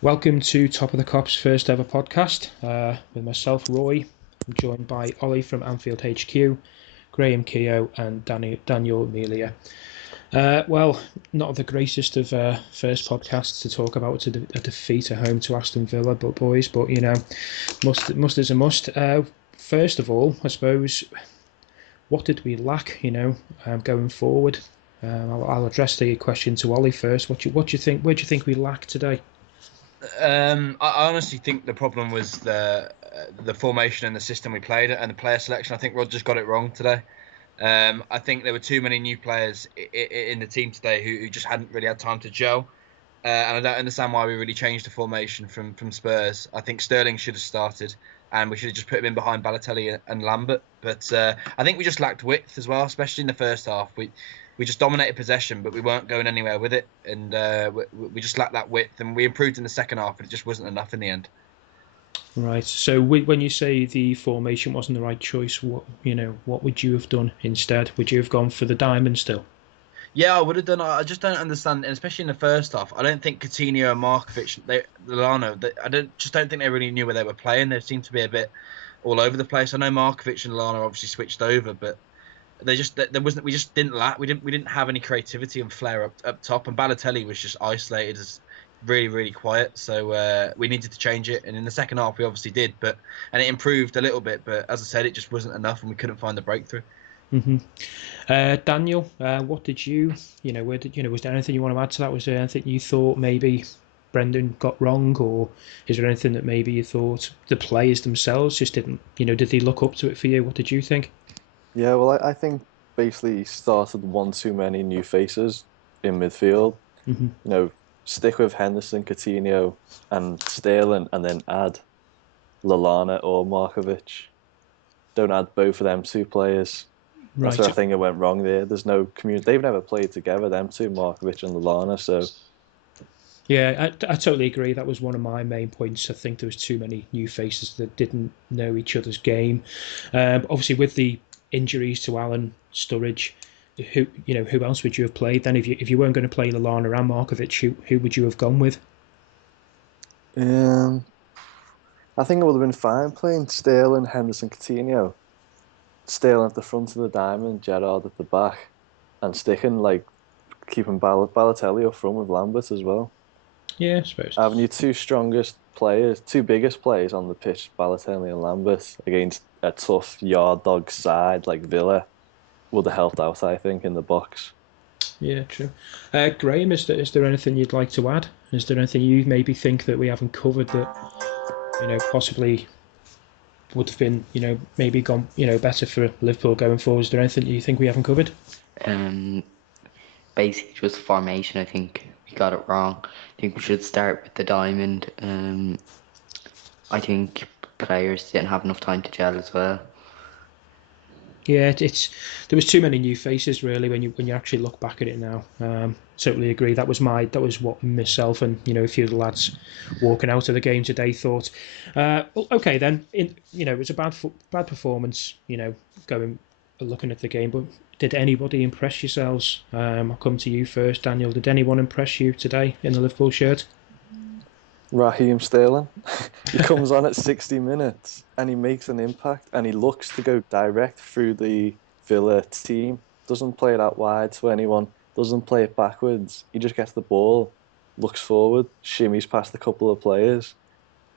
Welcome to Top of the Cops first ever podcast with myself, Roy. I'm joined by Ollie from Anfield HQ, Graham Keogh, and Daniel Amelia. Not the greatest of first podcasts to talk about a defeat at home to Aston Villa, but boys, but must is a must. First of all, I suppose, what did we lack? Going forward. I'll address the question to Ollie first. What do you think? Where do you think we lack today? I honestly think the problem was the formation and the system we played and the player selection. I think Rodgers got it wrong today. I think there were too many new players in the team today who just hadn't really had time to gel. And I don't understand why we really changed the formation from Spurs. I think Sterling should have started, and we should have just put him in behind Balotelli and Lambert. But I think we just lacked width as well, especially in the first half. We just dominated possession, but we weren't going anywhere with it, and we just lacked that width. And we improved in the second half, but it just wasn't enough in the end. Right. So when you say the formation wasn't the right choice, what would you have done instead? Would you have gone for the diamond still? Yeah, I would have done. I just don't understand, and especially in the first half. I don't think Coutinho and Markovic, Lallana, I don't think they really knew where they were playing. They seemed to be a bit all over the place. I know Markovic and Lallana obviously switched over, but there wasn't. We just didn't lack. We didn't have any creativity and flair up top, and Balotelli was just isolated as really quiet. So we needed to change it, and in the second half we obviously did, and it improved a little bit. But as I said, it just wasn't enough, and we couldn't find the breakthrough. Hmm. Daniel, what did where did was there anything you want to add to that? Was there anything you thought maybe Brendan got wrong, or is there anything that maybe you thought the players themselves just didn't? Did they look up to it for you? What did you think? Yeah, well, I think basically he started one too many new faces in midfield. Hmm. You know, stick with Henderson, Coutinho, and Sterling, and then add Lallana or Markovic. Don't add both of them two players. That's Right. where I think it went wrong there. There's no community. They've never played together, them two, Markovic and Lallana. So, Yeah, I totally agree. That was one of my main points. I think there was too many new faces that didn't know each other's game. Obviously, with the injuries to Alan Sturridge, who else would you have played then? If you weren't going to play Lallana and Markovic, who would you have gone with? um, I think it would have been fine playing Sterling, Henderson, Coutinho. Sterling at the front of the diamond, Gerrard at the back, and sticking like keeping Balotelli up front with Lambert as well. Yeah, I suppose. Having your two strongest players, two biggest players on the pitch, Balotelli and Lambert, against a tough yard dog side like Villa, would have helped out, I think, in the box. Yeah, true. Graham, is there anything you'd like to add? Is there anything you maybe think that we haven't covered that possibly would have been maybe gone better for Liverpool going forward? Is there anything you think we haven't covered? Um, Basically just formation. I think we got it wrong. I think we should start with the diamond. I think players didn't have enough time to gel as well. Yeah, it's there was too many new faces really when you actually look back at it now. Totally agree. That was what myself and a few of the lads walking out of the game today thought. Okay, then it was a bad performance. Going looking at the game, but did anybody impress yourselves? I'll come to you first, Daniel. Did anyone impress you today in the Liverpool shirt? Raheem Sterling, he comes on at 60 minutes and he makes an impact and he looks to go direct through the Villa team. Doesn't play it out wide to anyone, doesn't play it backwards. He just gets the ball, looks forward, shimmies past a couple of players,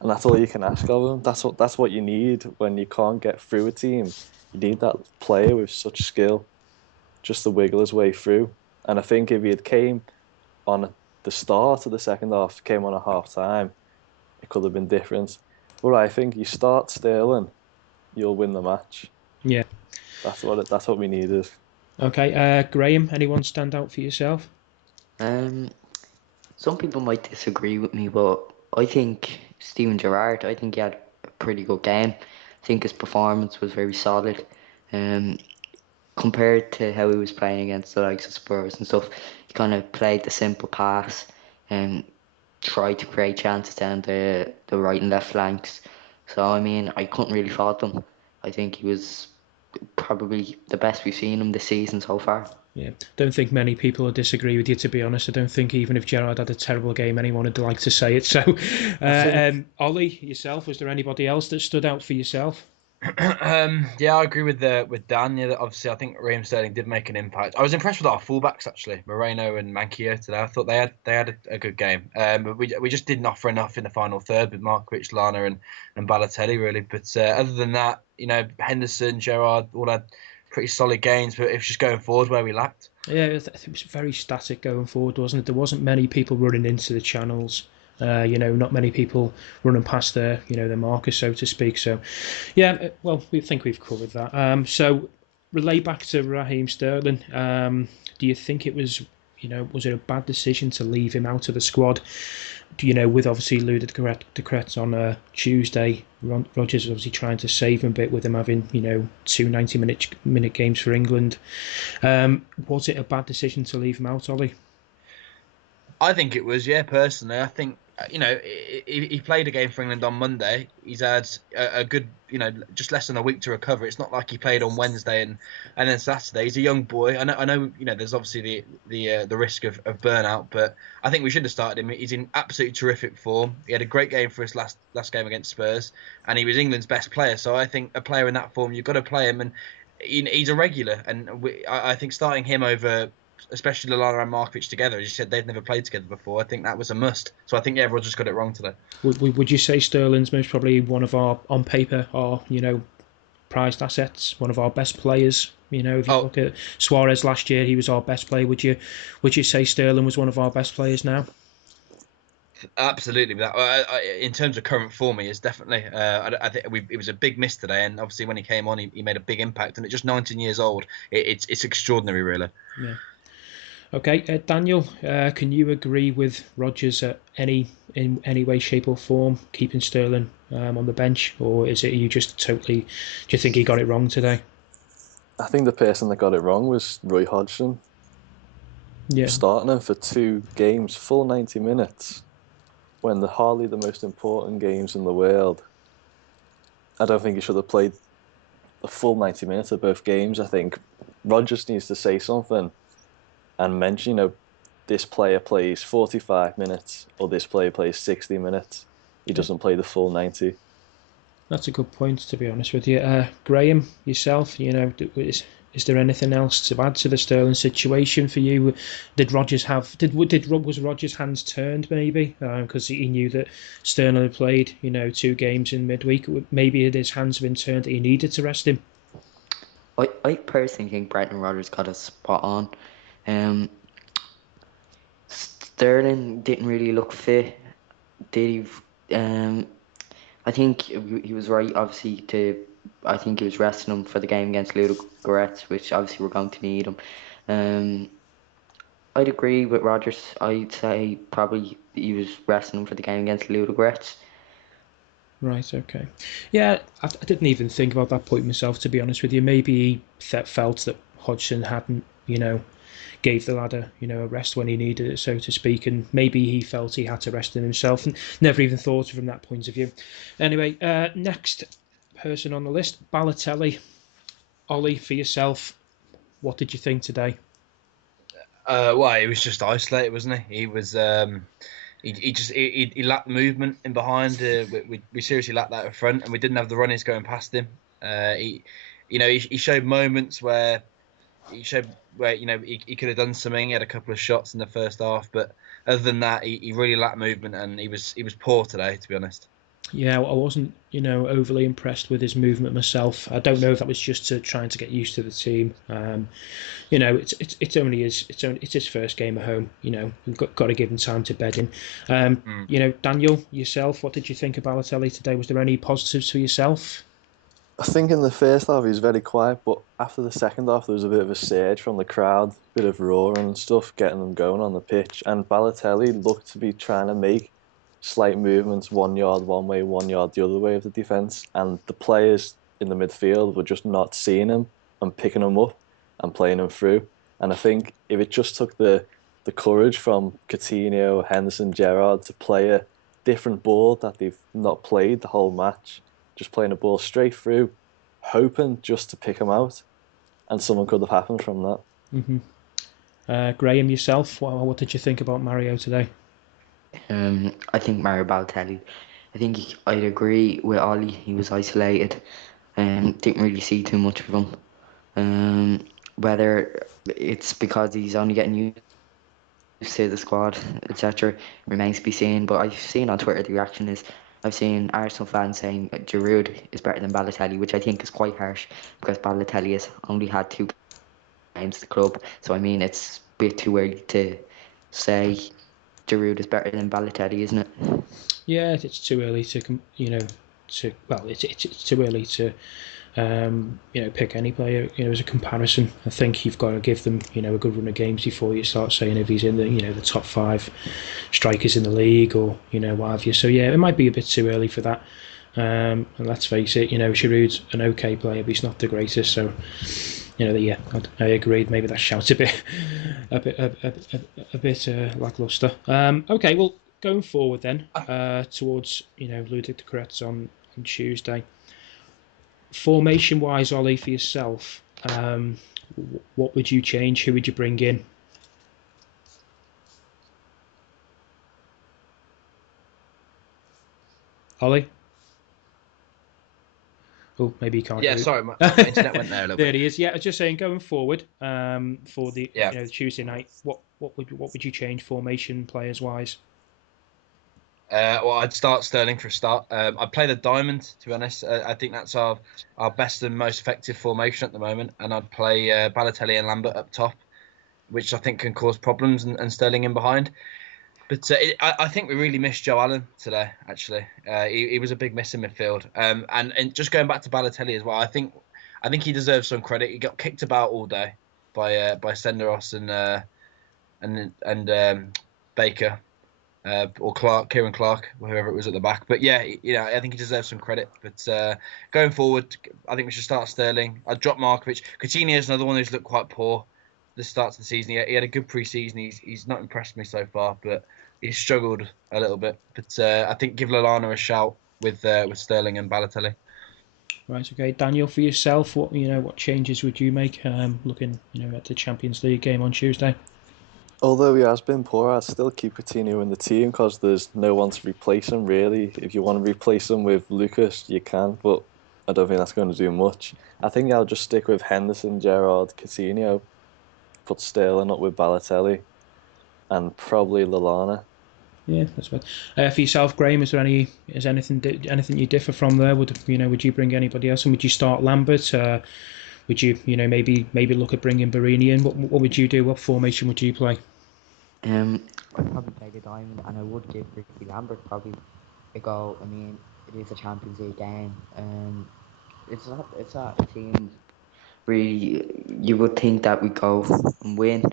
and that's all you can ask of him. That's what you need when you can't get through a team. You need that player with such skill just to wiggle his way through. And I think if he had came on the start of the second half, came on a half time, it could have been different. But I think you start Sterling, you'll win the match. Yeah. That's what we needed. Okay, Graham. Anyone stand out for yourself? Um, some people might disagree with me, but I think Steven Gerrard. I think he had a pretty good game. I think his performance was very solid. Um, Compared to how he was playing against the likes of Spurs and stuff, he kind of played the simple pass and tried to create chances down the right and left flanks. So I mean, I couldn't really fault him. I think he was probably the best we've seen him this season so far. Yeah, don't think many people would disagree with you, to be honest. I don't think even if Gerrard had a terrible game, anyone would like to say it. So, Ollie, yourself, was there anybody else that stood out for yourself? Yeah, I agree with Dan. Yeah, obviously, I think Raheem Sterling did make an impact. I was impressed with our fullbacks actually, Moreno and Manquillo today. I thought they had a good game. But we just didn't offer enough in the final third with Markovic, Lana, and Balotelli really. But other than that, Henderson, Gerrard, all had pretty solid games. But it was just going forward where we lacked. Yeah, I think it was very static going forward, wasn't it? There wasn't many people running into the channels. Not many people running past their marker, so to speak. So, yeah, well, we think we've covered that. So, relay back to Raheem Sterling. Do you think it was, was it a bad decision to leave him out of the squad? With obviously Ludogorets on Tuesday, Rodgers was obviously trying to save him a bit with him having, two 90-minute games for England. Was it a bad decision to leave him out, Ollie? I think it was, yeah, personally. I think, he played a game for England on Monday. He's had a good, just less than a week to recover. It's not like he played on Wednesday and then Saturday. He's a young boy. I know, there's obviously the risk of burnout, but I think we should have started him. He's in absolutely terrific form. He had a great game for his last game against Spurs, and he was England's best player. So I think a player in that form, you've got to play him, and he's a regular. And I think starting him over, especially Lallana and Markovic together, as you said, they've never played together before. I think that was a must. So I think, yeah, Rodgers got it wrong today. Would you say Sterling's most probably one of our, on paper, our, prized assets, one of our best players? If you look at Suarez last year, he was our best player. Would you say Sterling was one of our best players now? Absolutely. In terms of current form, he is definitely. I think it was a big miss today, and obviously when he came on, he made a big impact. And at just 19 years old, it's extraordinary, really. Yeah. Okay, Daniel, can you agree with Rodgers in any way, shape, or form keeping Sterling on the bench, or is it you just totally? Do you think he got it wrong today? I think the person that got it wrong was Roy Hodgson. Yeah. Starting him for 2 games, full 90 minutes, when they're hardly the most important games in the world. I don't think he should have played a full 90 minutes of both games. I think Rodgers needs to say something and mention, this player plays 45 minutes or this player plays 60 minutes. He doesn't play the full 90. That's a good point, to be honest with you. Graham, yourself, is there anything else to add to the Sterling situation for you? Did Rodgers was Rodgers' hands turned maybe because he knew that Sterling had played 2 games in midweek? Maybe his hands have been turned that he needed to rest him. I personally think Brendan Rodgers got us spot on. Sterling didn't really look fit, did he? I think he was right, obviously, I think he was resting him for the game against Ludogorets, which obviously we're going to need him. I'd agree with Rodgers. I'd say probably he was resting him for the game against Ludogorets. Right, okay. Yeah, I didn't even think about that point myself, to be honest with you. Maybe he felt that Hodgson hadn't, gave the lad a rest when he needed it, so to speak, and maybe he felt he had to rest in himself and never even thought from that point of view. Anyway, next person on the list, Balotelli. Ollie, for yourself, what did you think today? Well, he was just isolated, wasn't he? He was. He lacked movement in behind. We seriously lacked that at front, and we didn't have the runners going past him. He showed moments where he could have done something. He had a couple of shots in the first half, but other than that, he really lacked movement, and he was poor today, to be honest. Yeah, I wasn't, overly impressed with his movement myself. I don't know if that was just trying to get used to the team. It's his first game at home. We've got to give him time to bed in. Daniel, yourself, what did you think of Balotelli today? Was there any positives for yourself? I think in the first half he was very quiet, but after the second half there was a bit of a surge from the crowd, a bit of roaring and stuff, getting them going on the pitch. And Balotelli looked to be trying to make slight movements, 1 yard one way, 1 yard the other way of the defence, and the players in the midfield were just not seeing him and picking him up and playing him through. And I think if it just took the courage from Coutinho, Henderson, Gerrard to play a different ball that they've not played the whole match, just playing a ball straight through, hoping just to pick him out, and something could have happened from that. Mm-hmm. Graham, yourself, what did you think about Mario today? I think Mario Balotelli. I think I'd agree with Ollie. He was isolated. Didn't really see too much of him. Whether it's because he's only getting used to the squad, etc., remains to be seen. But I've seen on Twitter the reaction is I've seen Arsenal fans saying Giroud is better than Balotelli, which I think is quite harsh because Balotelli has only had 2 games at the club. So I mean, it's a bit too early to say Giroud is better than Balotelli, isn't it? Yeah, it's too early to it's too early to pick any player, as a comparison. I think you've got to give them, a good run of games before you start saying if he's in the top 5 strikers in the league or, what have you. So yeah, it might be a bit too early for that. And let's face it, Giroud's an okay player, but he's not the greatest. So, yeah, I agreed. Maybe that shouts a bit lackluster. Okay, well, going forward then, towards Ludogorets on Tuesday. Formation wise, Ollie, for yourself, what would you change? Who would you bring in? Ollie? Oh, maybe you can't. Yeah, sorry, my internet went there a little There bit. he is. Yeah, just saying, going forward, for the Tuesday night, what would you change formation players wise? Well, I'd start Sterling for a start. I'd play the diamond, to be honest. I think that's our best and most effective formation at the moment. And I'd play Balotelli and Lambert up top, which I think can cause problems, and Sterling in behind. But I think we really missed Joe Allen today, actually. He was a big miss in midfield. And just going back to Balotelli as well, I think he deserves some credit. He got kicked about all day by Senderos and Baker. Or Kieran Clark, whoever it was at the back. But yeah, I think he deserves some credit. But going forward, I think we should start Sterling. I'd drop Markovic. Coutinho is another one who's looked quite poor this start to the season. He had a good pre-season. He's not impressed me so far, but he's struggled a little bit. But I think give Lallana a shout with Sterling and Balotelli. Right, okay, Daniel, for yourself, what changes would you make? Looking, at the Champions League game on Tuesday. Although he has been poor, I'd still keep Coutinho in the team because there's no one to replace him, really. If you want to replace him with Lucas, you can, but I don't think that's going to do much. I think I'll just stick with Henderson, Gerrard, Coutinho, put Sterling up with Balotelli, and probably Lallana. Yeah, that's fine. For yourself, Graham, is anything you differ from there? Would you bring anybody else, and would you start Lambert? Would you, maybe look at bringing Barini in? What would you do? What formation would you play? I'd probably play the diamond, and I would give Ricky Lambert probably a go. I mean, it is a Champions League game. It's not a team really. You would think that we go and win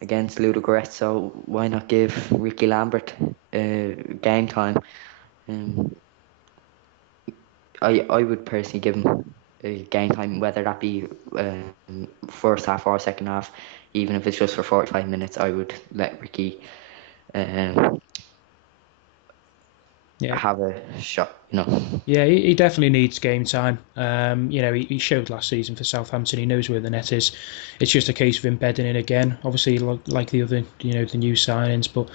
against Ludogorets, so why not give Ricky Lambert game time? Um, I would personally give him game time, whether that be first half or second half, even if it's just for 45 minutes. I would let Ricky um, Yeah, have a shot. yeah, he definitely needs game time. He showed last season for Southampton. He knows where the net is. It's just a case of embedding it again. Obviously, like the other, the new signings. But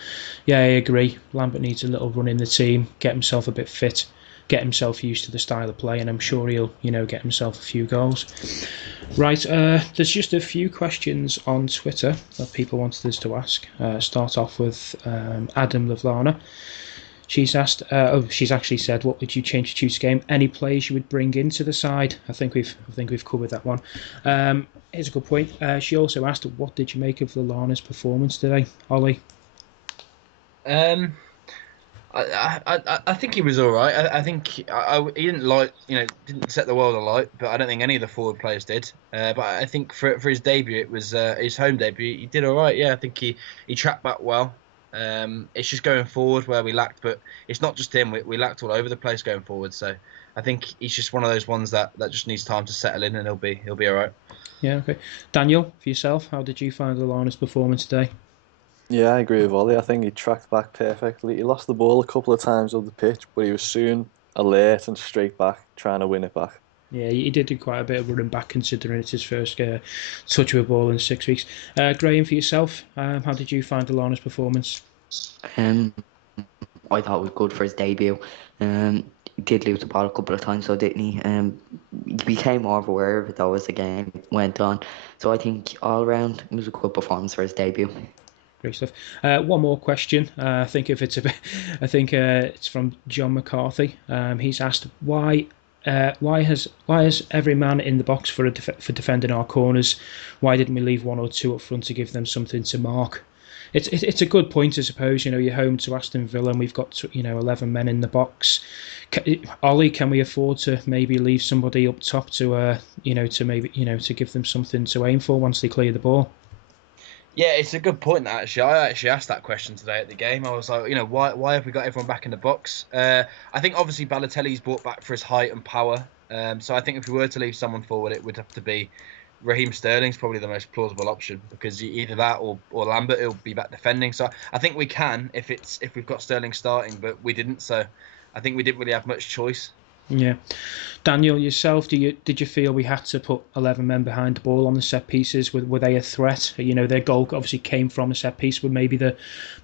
yeah, I agree. Lambert needs a little run in the team, get himself a bit fit, get himself used to the style of play, and I'm sure he'll, get himself a few goals. Right, there's just a few questions on Twitter that people wanted us to ask. Start off with Adam Lavlana. She's asked. She's actually said, "What would you change to Tuesday's game? Any players you would bring into the side?" I think we've covered that one. Here's a good point. She also asked, "What did you make of Lallana's performance today, Ollie?" I think he was all right. I think he didn't set the world alight, but I don't think any of the forward players did. But I think for his debut, it was his home debut. He did all right. Yeah, I think he tracked back well. It's just going forward where we lacked, but it's not just him. We lacked all over the place going forward. So I think he's just one of those ones that just needs time to settle in, and he'll be all right. Yeah, okay. Daniel, for yourself, how did you find Lallana's performance today? Yeah, I agree with Ollie. I think he tracked back perfectly. He lost the ball a couple of times on the pitch, but he was soon alert and straight back, trying to win it back. Yeah, he did do quite a bit of running back considering it's his first touch with a ball in 6 weeks. Graham, for yourself, how did you find Lallana's performance? Um, I thought it was good for his debut. He did lose the ball a couple of times, though, didn't he? He became more aware of it though as the game went on. So I think all round it was a good performance for his debut. Great stuff. One more question. I think if it's a bit, I think it's from John McCarthy. He's asked why has every man in the box for defending our corners? Why didn't we leave one or two up front to give them something to mark? It's a good point, I suppose. You're home to Aston Villa, and we've got 11 men in the box. Ollie, can we afford to maybe leave somebody up top to to give them something to aim for once they clear the ball? Yeah, it's a good point. Actually, I actually asked that question today at the game. I was like, why have we got everyone back in the box? I think obviously Balotelli's brought back for his height and power. So I think if we were to leave someone forward, it would have to be Raheem Sterling's probably the most plausible option, because either that or Lambert will be back defending. So I think we can if we've got Sterling starting, but we didn't. So I think we didn't really have much choice. Yeah. Daniel, yourself, did you feel we had to put 11 men behind the ball on the set pieces? Were they a threat? Their goal obviously came from a set piece. Were maybe the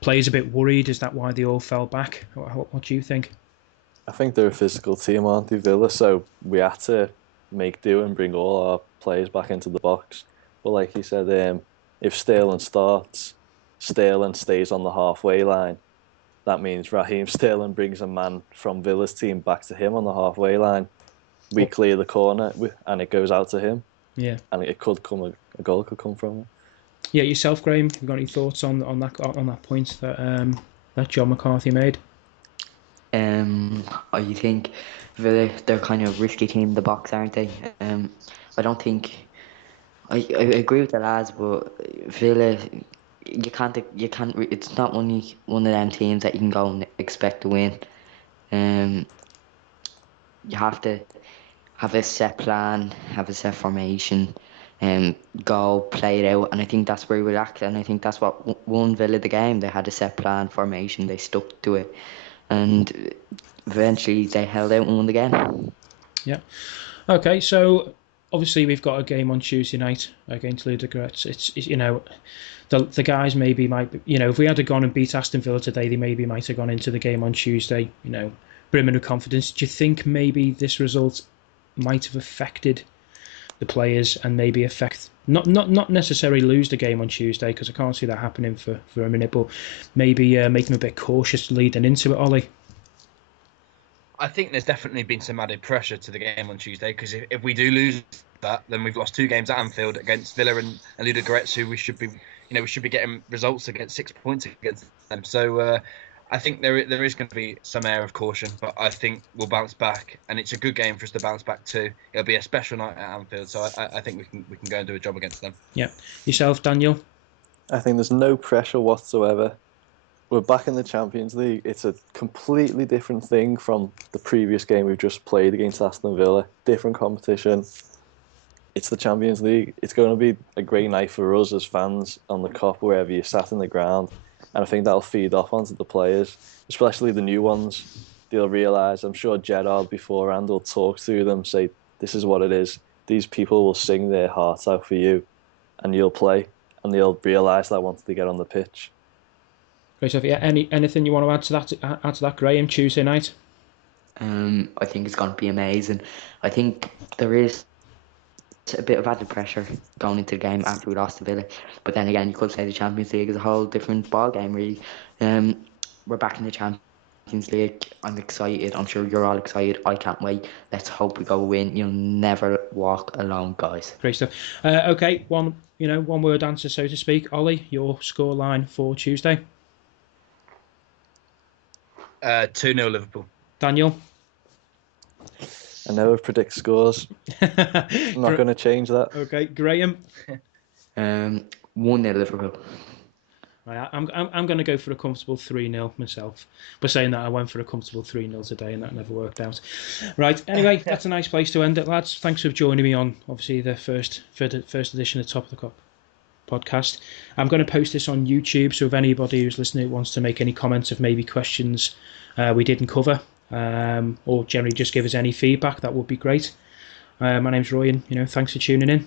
players a bit worried? Is that why they all fell back? What do you think? I think they're a physical team, aren't they, Villa? So we had to make do and bring all our players back into the box. But like you said, if Sterling starts, Sterling stays on the halfway line. That means Raheem Sterling brings a man from Villa's team back to him on the halfway line. We clear the corner and it goes out to him. Yeah. And it could come a goal could come from it. Yeah, yourself, Graham. You got any thoughts on that point that John McCarthy made? I think Villa, they're kind of risky team in the box, aren't they? I don't think I agree with the lads, but Villa, you can't. It's not only one of them teams that you can go and expect to win. You have to have a set plan, have a set formation, go play it out. And I think that's where we lacked. And I think that's what won Villa the game. They had a set plan, formation. They stuck to it, and eventually they held out and won the game. Yeah. Okay, so obviously we've got a game on Tuesday night against Ludogorets. It's the guys maybe might if we had gone and beat Aston Villa today, they maybe might have gone into the game on Tuesday brimming with confidence. Do you think maybe this result might have affected the players and maybe affect not necessarily lose the game on Tuesday, because I can't see that happening for a minute, but maybe make them a bit cautious leading into it, Ollie? I think there's definitely been some added pressure to the game on Tuesday, because if we do lose that, then we've lost 2 games at Anfield against Villa and Ludogorets, who we should be getting results against, 6 points against them. So I think there is going to be some air of caution, but I think we'll bounce back, and it's a good game for us to bounce back too. It'll be a special night at Anfield, so I think we can go and do a job against them. Yeah, yourself, Daniel. I think there's no pressure whatsoever. We're back in the Champions League. It's a completely different thing from the previous game we've just played against Aston Villa. Different competition. It's the Champions League. It's going to be a great night for us as fans on the Kop, wherever you're sat in the ground. And I think that'll feed off onto the players, especially the new ones. They'll realise, I'm sure Gerrard beforehand will talk to them, say, this is what it is. These people will sing their hearts out for you, and you'll play. And they'll realise that once they get on the pitch. Great stuff. Yeah. Anything you want to add to that, Graham? Tuesday night. I think it's going to be amazing. I think there is a bit of added pressure going into the game after we lost to Villa, but then again, you could say the Champions League is a whole different ball game, really. We're back in the Champions League. I'm excited. I'm sure you're all excited. I can't wait. Let's hope we go win. You'll never walk alone, guys. Great stuff. Okay, one word answer, so to speak. Ollie, your scoreline for Tuesday? 2-0 Liverpool. Daniel? I never predict scores. I'm not going to change that. Okay, Graham? 1-0 Liverpool. Right, I'm going to go for a comfortable 3-0 myself. But saying that, I went for a comfortable 3-0 today, and that never worked out. Right, anyway, that's a nice place to end it, lads. Thanks for joining me on, obviously, the first edition of Top of the Kop podcast. I'm going to post this on YouTube, so if anybody who's listening wants to make any comments of maybe questions we didn't cover, or generally just give us any feedback, that would be great. My name's Roy, and thanks for tuning in.